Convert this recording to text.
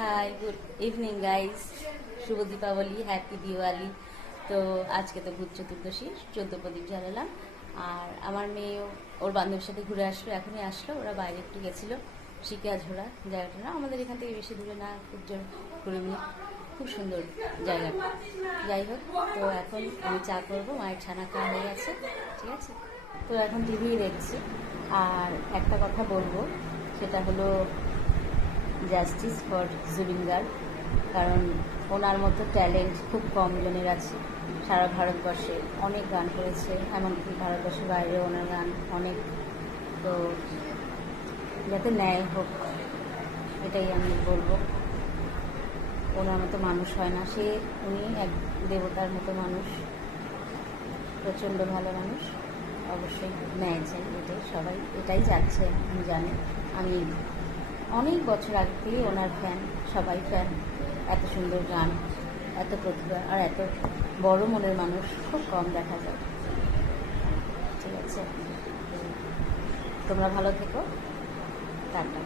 High, good evening guys. শুভ Deepavali, happy Diwali. তো আজকে তো ভূত চতুর্দশী, 14 প্রদীপ জ্বালালাম। আর আমার মেয়েও ওর বান্ধবীর সাথে ঘুরে আসলো, এখনই আসলো। ওরা বাইরে একটু গেছিলো, শিকাঝোড়া জায়গাটা না আমাদের এখান থেকে বেশি দূরে না, খুব জোর 20 মিনিট। খুব সুন্দর জায়গাটা। যাই হোক, তো এখন আমি চা করবো, মায়ের ছানা খাওয়া হয়ে গেছে, ঠিক আছে। তো এখন টিভি দেখছি। আর একটা কথা বলবো, সেটা হলো জাস্টিস ফর জুবিন গার্গ। কারণ ওনার মতো ট্যালেন্ট খুব কম জনের আছে। সারা ভারতবর্ষে অনেক গান করেছে, এমনকি ভারতবর্ষের বাইরে ওনার গান অনেক। তো যাতে ন্যায় হোক, এটাই আমি বলবো। ওনার মতো মানুষ হয় না, উনি এক দেবতার মতো মানুষ, প্রচণ্ড ভালো মানুষ। অবশ্যই ন্যায় চাই, এটাই চাচ্ছে, আমি জানি। আমি অনেক বছর আগে থেকেই ওনার ফ্যান, সবাই ফ্যান। এত সুন্দর গান, এত প্রতিভা আর এত বড় মনের মানুষ খুব কম দেখা যায়। ঠিক আছে, তোমরা ভালো থেকো, টাটা।